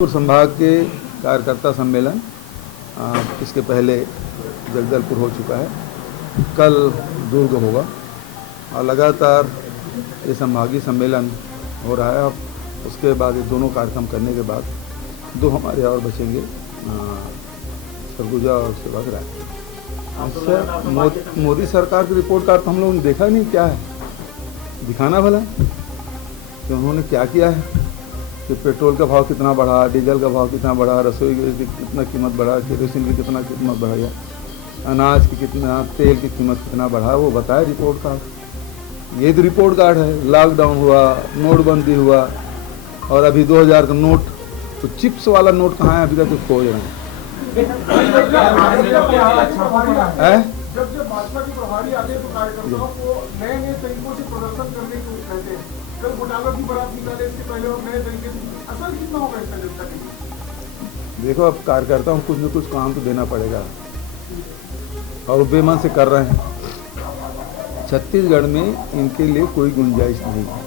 संभाग के कार्यकर्ता सम्मेलन इसके पहले जगदलपुर हो चुका है, कल दुर्ग होगा और लगातार ये संभागीय सम्मेलन हो रहा है। अब उसके बाद ये दोनों कार्यक्रम करने के बाद दो हमारे और बचेंगे, सरगुजा और उसके बाद रायपुर। अच्छा, मोदी सरकार की रिपोर्ट कार्ड तो हम लोगों ने देखा नहीं, क्या है दिखाना भला कि उन्होंने क्या किया है, कि पेट्रोल का भाव कितना बढ़ा, डीजल का भाव कितना बढ़ा, रसोई की कितना कीमत बढ़ा, केरोसिन की कितना कीमत बढ़ा, अनाज की कितना, तेल की कीमत कितना बढ़ा, वो बताए रिपोर्ट कार्ड। ये तो रिपोर्ट कार्ड है। लॉकडाउन हुआ, नोटबंदी हुआ और अभी 2000 का नोट, तो चिप्स वाला नोट कहाँ है, अभी तक तो खोज रहे हैं। जब भाजपा के प्रभारी आते हैं तो कार्यकर्ताओं को नए तरीकों से प्रदर्शन करने को कहते हैं। कल घोटालों की बारात निकाले, इसके पहले और नए तरीके से असर कितना होगा इसका जनता के? देखो, अब कार्यकर्ताओं को कुछ न कुछ काम तो देना पड़ेगा और बेमन से कर रहे हैं। छत्तीसगढ़ में इनके लिए कोई गुंजाइश नहीं है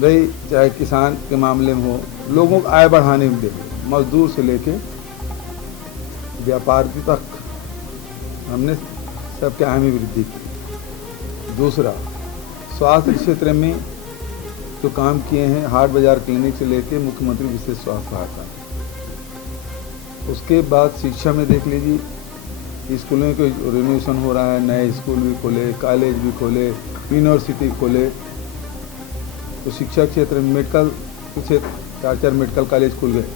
भाई, चाहे किसान के मामले में हो, लोगों को आय बढ़ाने में देंगे, मजदूर से लेके व्यापार तक हमने सबके आय में वृद्धि की। दूसरा, स्वास्थ्य क्षेत्र में जो काम किए हैं, हाट बाजार क्लिनिक से लेके मुख्यमंत्री विशेष स्वास्थ्य सहायता। उसके बाद शिक्षा में देख लीजिए, स्कूलों के रिनोवेशन हो रहा है, नए स्कूल भी खोले, कॉलेज भी खोले, यूनिवर्सिटी खोले। तो शिक्षा क्षेत्र में मेडिकल क्षेत्र 4 मेडिकल कॉलेज खुल गए,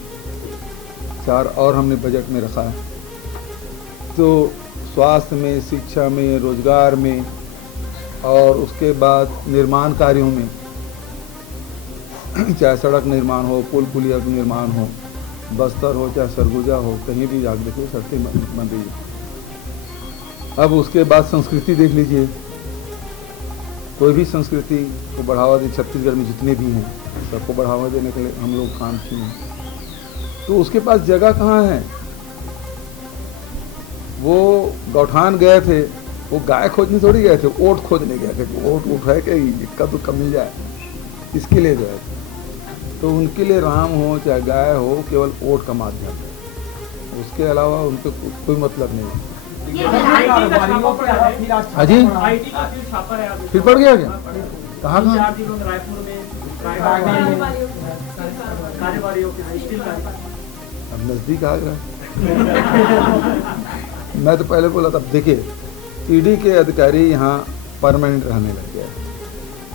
4 और हमने बजट में रखा है। तो स्वास्थ्य में, शिक्षा में, रोजगार में और उसके बाद निर्माण कार्यों में, चाहे सड़क निर्माण हो, पुल पुलिया का निर्माण हो, बस्तर हो चाहे सरगुजा हो, कहीं भी जाकर देखिए सड़कें बन रही है। अब उसके बाद संस्कृति देख लीजिए, कोई भी संस्कृति को बढ़ावा दे, छत्तीसगढ़ में जितने भी हैं सबको बढ़ावा देने के लिए हम लोग काम किए हैं। तो उसके पास जगह कहाँ है? वो गौठान गए थे, वो गाय खोजने थोड़ी गए थे, वोट खोजने गए थे। वोट उठाए के इक्का दुक्का मिल जाए, इसके लिए गए थे। तो उनके लिए राम हो चाहे गाय हो, केवल वोट का माध्यम है, उसके अलावा उनको कोई मतलब नहीं है। हाँ जी, फिर पड़ गया क्या? कहाँ कहाँ? अब नजदीक आ गया। मैं तो पहले बोला था, देखिए ईडी के अधिकारी यहाँ परमानेंट रहने लग गए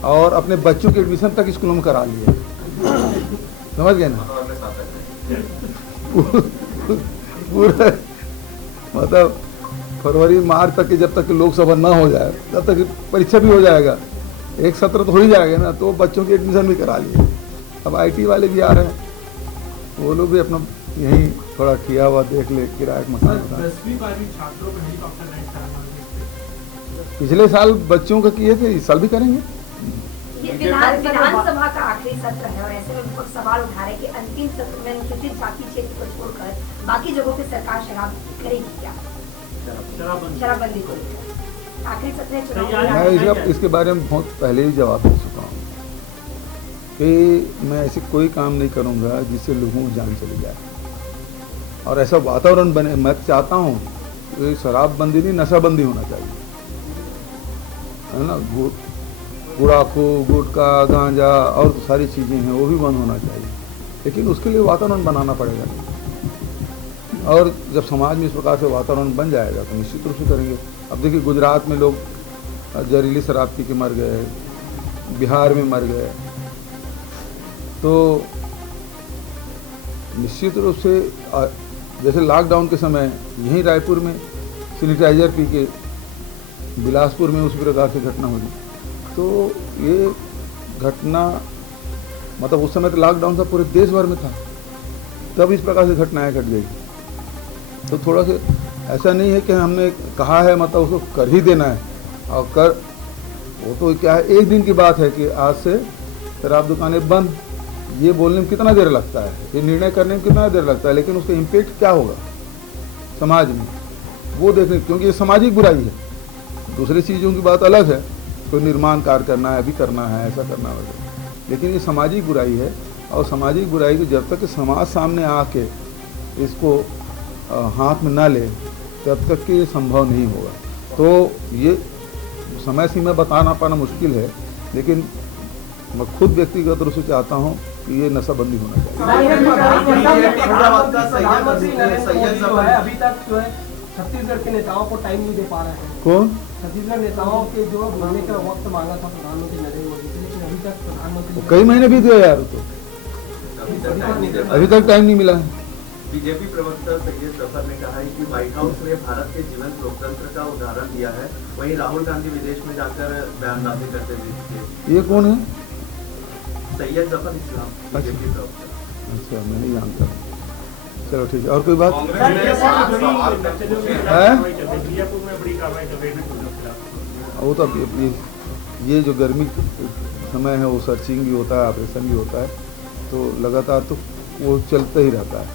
और अपने बच्चों के एडमिशन तक स्कूलों में करा लिए, समझ गए ना? पूरा मतलब फरवरी मार्च तक के, जब तक लोकसभा ना हो जाए तब तक परीक्षा भी हो जाएगा, एक सत्र तो हो ही जाएगा ना, तो बच्चों के एडमिशन भी करा लिए। अब आईटी वाले भी आ रहे हैं, वो लोग भी अपना यहीं थोड़ा किया हुआ देख ले, किराए का मकान। 10वीं 12वीं छात्रों को हेलीकॉप्टर पिछले साल बच्चों का किए थे, इस साल भी करेंगे। ये विधानसभा का आखिरी सत्र है और ऐसे में विपक्ष सवाल उठा रहे कि अंतिम सत्र में अनुसूचित जाति क्षेत्र को छोड़कर बाकी जगहों पे सरकार शराब करेगी क्या? शराबबंदी को लेकर आखिरी सत्र है चुनाव। मैं इसके बारे में बहुत पहले ही जवाब दे चुका हूँ कि मैं ऐसे कोई काम नहीं करूँगा जिससे लोगों की जान चली जाए और ऐसा वातावरण बने। मैं चाहता हूँ कि शराबबंदी नहीं, नशाबंदी होना चाहिए, है ना। गुड़ाखू, गुटखा, गांजा और तो सारी चीज़ें हैं, वो भी बंद होना चाहिए, लेकिन उसके लिए वातावरण बनाना पड़ेगा। और जब समाज में इस प्रकार से वातावरण बन जाएगा तो निश्चित रूप से करेंगे। अब देखिए, गुजरात में लोग जहरीली शराब पी के मर गए, बिहार में मर गए, तो निश्चित रूप से जैसे लॉकडाउन के समय यहीं रायपुर में सैनिटाइजर पी के, बिलासपुर में उस प्रकार से घटना हुई। तो ये घटना मतलब उस समय तो लॉकडाउन था, पूरे देश भर में था, तब इस प्रकार से घटनाएं घट गई। तो थोड़ा सा ऐसा नहीं है कि हमने कहा है मतलब उसको कर ही देना है और कर, वो तो क्या है, एक दिन की बात है कि आज से शराब दुकानें बंद, ये बोलने में कितना देर लगता है, ये निर्णय करने में कितना देर लगता है, लेकिन उसका इम्पैक्ट क्या होगा समाज में वो देखने, क्योंकि ये सामाजिक बुराई है। दूसरी चीज़ों की बात अलग है, कोई निर्माण कार्य करना है, अभी करना है, ऐसा करना है, लेकिन ये सामाजिक बुराई है और सामाजिक बुराई को जब तक कि समाज सामने आके इसको हाथ में ना ले तब तक कि ये संभव नहीं होगा। तो ये समय सीमा बताना पाना मुश्किल है, लेकिन मैं खुद व्यक्तिगत रूप से चाहता हूँ कि ये नशाबंदी होना चाहिए। अभी तक जो है छत्तीसगढ़ के नेताओं को टाइम नहीं दे पा रहे हैं। कौन? छत्तीसगढ़ नेताओं के जो मिलने का वक्त मांगा था प्रधानमंत्री नरेंद्र मोदी से, लेकिन अभी तक प्रधानमंत्री कई महीने बीत गए यार, तो अभी तक टाइम नहीं मिला है। बीजेपी प्रवक्ता सैयद जफर ने कहा है कि व्हाइट हाउस ने भारत के जीवंत लोकतंत्र का उदाहरण दिया है, वहीं राहुल गांधी विदेश में जाकर बयानबाजी करते दिखे। ये कौन है? सैयद जफर इस्लाम, बीजेपी प्रवक्ता। अच्छा, मैं नहीं जानता। चलो ठीक है, और कोई बात? वो तो ये जो गर्मी समय है वो सर्चिंग भी होता है, ऑपरेशन भी होता है, तो लगातार तो वो चलता ही रहता है।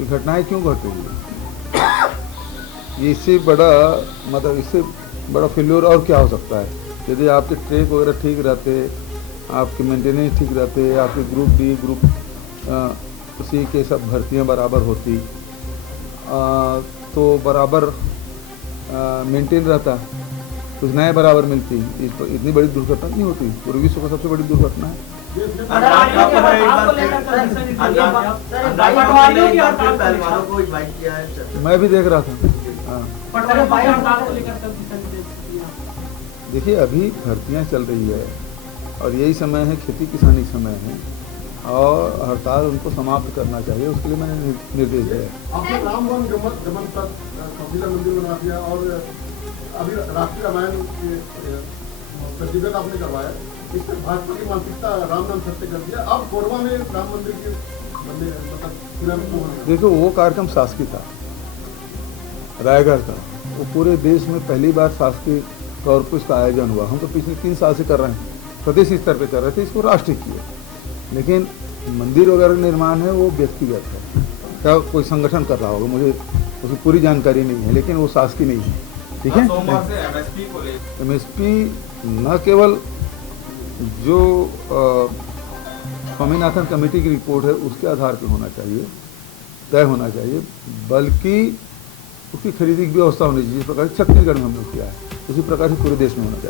ये घटनाएं क्यों घट रही है? ये इससे बड़ा मतलब इससे बड़ा फेल्योर और क्या हो सकता है? यदि आपके ट्रैक वगैरह ठीक रहते, आपके मेंटेनेंस ठीक रहते, आपके ग्रुप डी ग्रुप सी के सब भर्तियां बराबर होती, तो बराबर मेंटेन रहता, कुछ नए बराबर मिलती, इतनी बड़ी दुर्घटना नहीं होती। पूरे विश्व का सबसे बड़ी दुर्घटना है। मैं भी देख रहा था। हाँ, देखिए अभी भर्तियां चल रही है और यही समय है, खेती किसानी समय है, और हड़ताल उनको समाप्त करना चाहिए, उसके लिए मैंने निर्देश दिया। आपने राम वन गमन तक कपिला मंदिर बना दिया और अभी राष्ट्रीय रामायण पंजीकृत आपने करवाया, इससे भाजपा की मानसिकता राम नाम सत्य कर दिया। अब कोरबा में राम मंदिर के मतलब देखो वो कार्यक्रम शासकीय था, रायगढ़ का, वो पूरे देश में पहली बार शासकीय तौर पर इसका आयोजन हुआ। हम तो पिछले 3 साल से कर रहे हैं, प्रदेश स्तर पे कर रहे थे, इसको राष्ट्रीय किया। लेकिन मंदिर वगैरह निर्माण है वो व्यक्तिगत है, क्या कोई संगठन कर रहा होगा, मुझे उसकी पूरी जानकारी नहीं है, लेकिन वो शासकीय नहीं है। ठीक है, MSP न केवल जो स्वामीनाथन कमेटी की रिपोर्ट है उसके आधार पर होना चाहिए, तय होना चाहिए, बल्कि उसकी खरीदी की व्यवस्था होनी चाहिए। जिस प्रकार छत्तीसगढ़ में हम लोग किया है उसी प्रकार से पूरे देश में होना चाहिए।